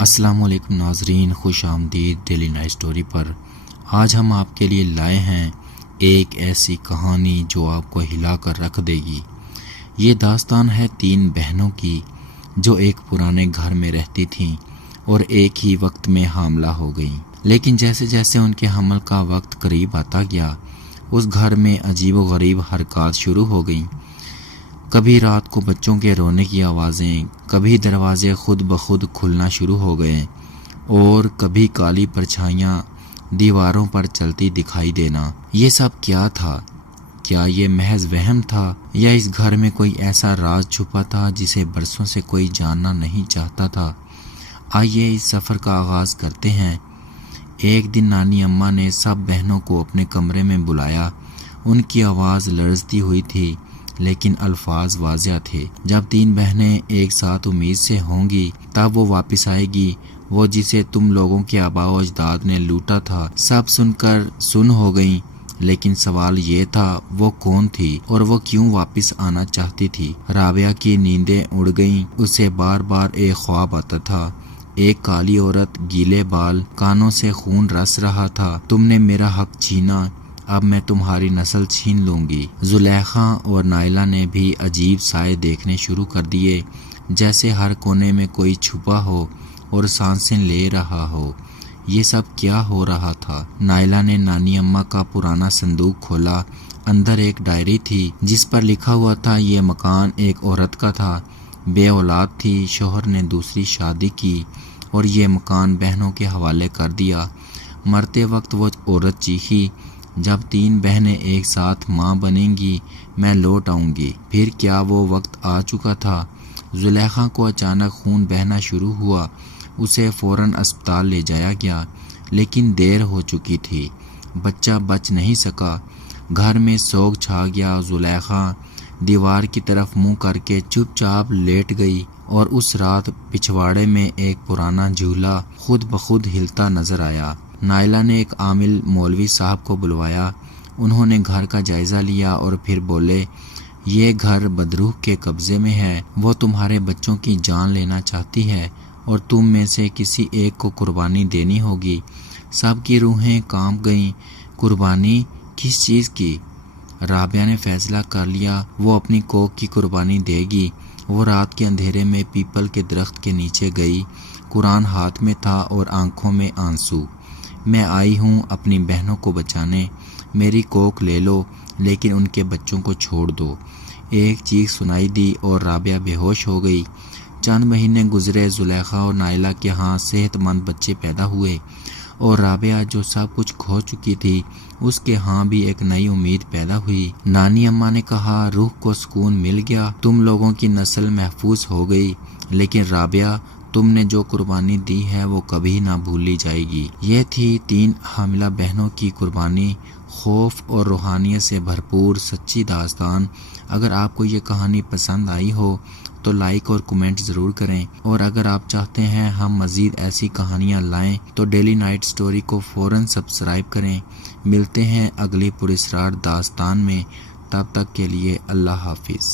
السلام علیکم ناظرین، خوش آمدید ڈیلی نائٹ سٹوری پر۔ آج ہم آپ کے لیے لائے ہیں ایک ایسی کہانی جو آپ کو ہلا کر رکھ دے گی۔ یہ داستان ہے 3 بہنوں کی جو ایک پرانے گھر میں رہتی تھیں اور ایک ہی وقت میں حاملہ ہو گئیں، لیکن جیسے جیسے ان کے حمل کا وقت قریب آتا گیا اس گھر میں عجیب و غریب حرکات شروع ہو گئیں۔ کبھی رات کو بچوں کے رونے کی آوازیں، کبھی دروازے خود بخود کھلنا شروع ہو گئے اور کبھی کالی پرچھائیاں دیواروں پر چلتی دکھائی دینا۔ یہ سب کیا تھا؟ کیا یہ محض وہم تھا یا اس گھر میں کوئی ایسا راز چھپا تھا جسے برسوں سے کوئی جاننا نہیں چاہتا تھا؟ آئیے اس سفر کا آغاز کرتے ہیں۔ ایک دن نانی اماں نے سب بہنوں کو اپنے کمرے میں بلایا۔ ان کی آواز لرزتی ہوئی تھی لیکن الفاظ واضح تھے۔ جب 3 بہنیں ایک ساتھ امید سے ہوں گی تب وہ واپس آئے گی، وہ جسے تم لوگوں کے آباء و اجداد نے لوٹا تھا۔ سب سن کر سن ہو گئیں، لیکن سوال یہ تھا وہ کون تھی اور وہ کیوں واپس آنا چاہتی تھی؟ رابعہ کی نیندیں اڑ گئیں، اسے بار بار ایک خواب آتا تھا۔ ایک کالی عورت، گیلے بال، کانوں سے خون رس رہا تھا۔ تم نے میرا حق چھینا، اب میں تمہاری نسل چھین لوں گی۔ زلیخا اور نائلہ نے بھی عجیب سائے دیکھنے شروع کر دیے، جیسے ہر کونے میں کوئی چھپا ہو اور سانسیں لے رہا ہو۔ یہ سب کیا ہو رہا تھا؟ نائلہ نے نانی اماں کا پرانا صندوق کھولا۔ اندر ایک ڈائری تھی جس پر لکھا ہوا تھا یہ مکان ایک عورت کا تھا، بے اولاد تھی، شوہر نے دوسری شادی کی اور یہ مکان بہنوں کے حوالے کر دیا۔ مرتے وقت وہ عورت چیخی، جب 3 بہنیں ایک ساتھ ماں بنیں گی میں لوٹ آؤں گی۔ پھر کیا وہ وقت آ چکا تھا؟ زلیخا کو اچانک خون بہنا شروع ہوا، اسے فوراً اسپتال لے جایا گیا، لیکن دیر ہو چکی تھی، بچہ بچ نہیں سکا۔ گھر میں سوگ چھا گیا۔ زلیخا دیوار کی طرف منہ کر کے چپ چاپ لیٹ گئی اور اس رات پچھواڑے میں ایک پرانا جھولا خود بخود ہلتا نظر آیا۔ نائلہ نے ایک عامل مولوی صاحب کو بلوایا۔ انہوں نے گھر کا جائزہ لیا اور پھر بولے، یہ گھر بدروح کے قبضے میں ہے، وہ تمہارے بچوں کی جان لینا چاہتی ہے اور تم میں سے کسی ایک کو قربانی دینی ہوگی۔ سب کی روحیں کانپ گئیں۔ قربانی کس چیز کی؟ رابعہ نے فیصلہ کر لیا، وہ اپنی کوکھ کی قربانی دے گی۔ وہ رات کے اندھیرے میں پیپل کے درخت کے نیچے گئی، قرآن ہاتھ میں تھا اور آنکھوں میں آنسو۔ میں آئی ہوں اپنی بہنوں کو بچانے، میری کوکھ لے لو لیکن ان کے بچوں کو چھوڑ دو۔ ایک چیخ سنائی دی اور رابعہ بے ہوش ہو گئی۔ چند مہینے گزرے، زلیخا اور نائلہ کے ہاں صحت مند بچے پیدا ہوئے اور رابعہ جو سب کچھ کھو چکی تھی اس کے ہاں بھی ایک نئی امید پیدا ہوئی۔ نانی اماں نے کہا، روح کو سکون مل گیا، تم لوگوں کی نسل محفوظ ہو گئی، لیکن رابعہ تم نے جو قربانی دی ہے وہ کبھی نہ بھولی جائے گی۔ یہ تھی 3 حاملہ بہنوں کی قربانی، خوف اور روحانیت سے بھرپور سچی داستان۔ اگر آپ کو یہ کہانی پسند آئی ہو تو لائک اور کمنٹ ضرور کریں، اور اگر آپ چاہتے ہیں ہم مزید ایسی کہانیاں لائیں تو ڈیلی نائٹ سٹوری کو فوراً سبسکرائب کریں۔ ملتے ہیں اگلی پراسرار داستان میں، تب تک کے لیے اللہ حافظ۔